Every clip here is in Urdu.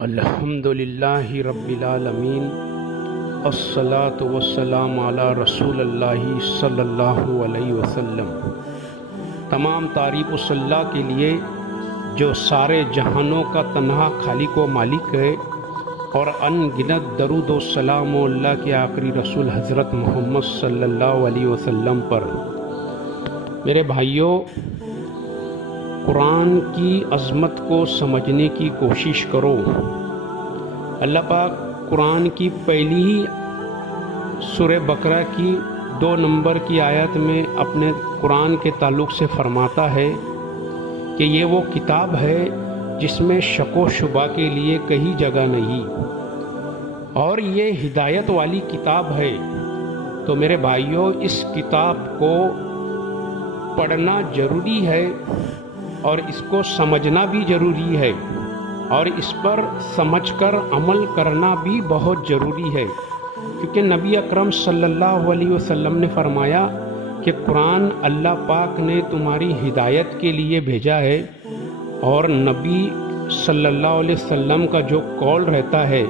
الحمدللہ رب العالمین، الصلاۃ والسلام علی رسول اللہ صلی اللہ علیہ وسلم۔ تمام تعریف اس اللہ کے لیے جو سارے جہانوں کا تنہا خالق و مالک ہے، اور ان گنت درود و سلام و اللہ کے آخری رسول حضرت محمد صلی اللہ علیہ وسلم پر۔ میرے بھائیوں، قرآن کی عظمت کو سمجھنے کی کوشش کرو۔ اللہ پاک قرآن کی پہلی ہی سورہ بقرہ کی 2 نمبر کی آیت میں اپنے قرآن کے تعلق سے فرماتا ہے کہ یہ وہ کتاب ہے جس میں شک و شبہ کے لیے کہیں جگہ نہیں، اور یہ ہدایت والی کتاب ہے۔ تو میرے بھائیوں، اس کتاب کو پڑھنا ضروری ہے اور اس کو سمجھنا بھی ضروری ہے، اور اس پر سمجھ کر عمل کرنا بھی بہت ضروری ہے، کیونکہ نبی اکرم صلی اللہ علیہ وسلم نے فرمایا کہ قرآن اللہ پاک نے تمہاری ہدایت کے لیے بھیجا ہے، اور نبی صلی اللہ علیہ وسلم کا جو قول رہتا ہے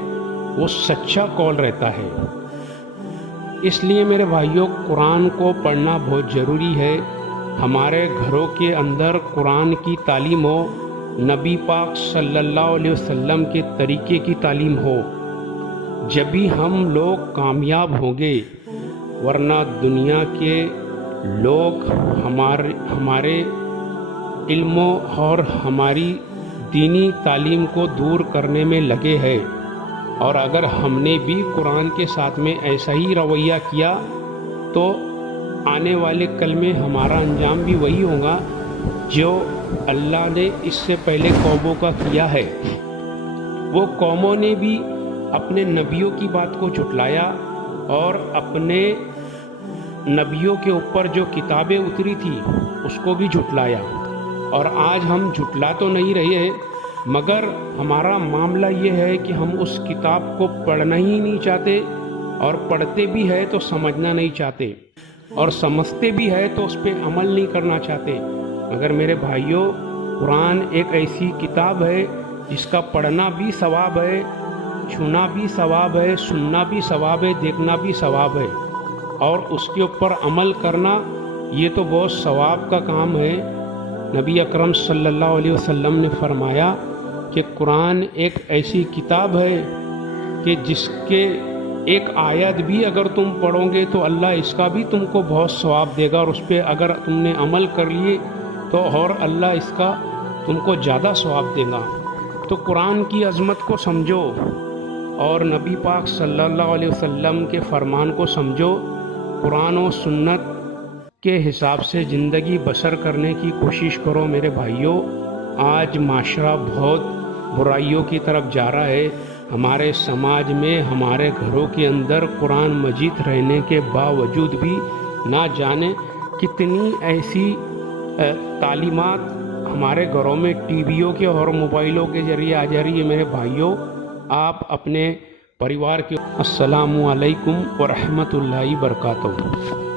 وہ سچا قول رہتا ہے۔ اس لیے میرے بھائیوں، قرآن کو پڑھنا بہت ضروری ہے۔ ہمارے گھروں کے اندر قرآن کی تعلیم ہو، نبی پاک صلی اللہ علیہ وسلم کے طریقے کی تعلیم ہو، جبھی ہم لوگ کامیاب ہوں گے، ورنہ دنیا کے لوگ ہمارے علم اور ہماری دینی تعلیم کو دور کرنے میں لگے ہیں، اور اگر ہم نے بھی قرآن کے ساتھ میں ایسا ہی رویہ کیا تو آنے والے کل میں ہمارا انجام بھی وہی ہوگا جو اللہ نے اس سے پہلے قوموں کا کیا ہے۔ وہ قوموں نے بھی اپنے نبیوں کی بات کو جھٹلایا، اور اپنے نبیوں کے اوپر جو کتابیں اتری تھی اس کو بھی جھٹلایا۔ اور آج ہم جھٹلا تو نہیں رہے ہیں، مگر ہمارا معاملہ یہ ہے کہ ہم اس کتاب کو پڑھنا ہی نہیں چاہتے، اور پڑھتے بھی ہے تو سمجھنا نہیں چاہتے، اور سمجھتے بھی ہے تو اس پہ عمل نہیں کرنا چاہتے۔ مگر میرے بھائیوں، قرآن ایک ایسی کتاب ہے جس کا پڑھنا بھی ثواب ہے، چھونا بھی ثواب ہے، سننا بھی ثواب ہے، دیکھنا بھی ثواب ہے، اور اس کے اوپر عمل کرنا یہ تو بہت ثواب کا کام ہے۔ نبی اکرم صلی اللہ علیہ وسلم نے فرمایا کہ قرآن ایک ایسی کتاب ہے کہ جس کے ایک آیت بھی اگر تم پڑھو گے تو اللہ اس کا بھی تم کو بہت ثواب دے گا، اور اس پہ اگر تم نے عمل کر لیے تو اور اللہ اس کا تم کو زیادہ ثواب دے گا۔ تو قرآن کی عظمت کو سمجھو، اور نبی پاک صلی اللہ علیہ وسلم کے فرمان کو سمجھو، قرآن و سنت کے حساب سے زندگی بسر کرنے کی کوشش کرو۔ میرے بھائیوں، آج معاشرہ بہت برائیوں کی طرف جا رہا ہے۔ ہمارے سماج میں، ہمارے گھروں کے اندر قرآن مجید رہنے کے باوجود بھی نہ جانے کتنی ایسی تعلیمات ہمارے گھروں میں ٹی ویوں کے اور موبائلوں کے ذریعے آ جا رہی ہے۔ میرے بھائیوں، آپ اپنے پریوار کے السلام علیکم ورحمۃ اللہ وبرکاتہ۔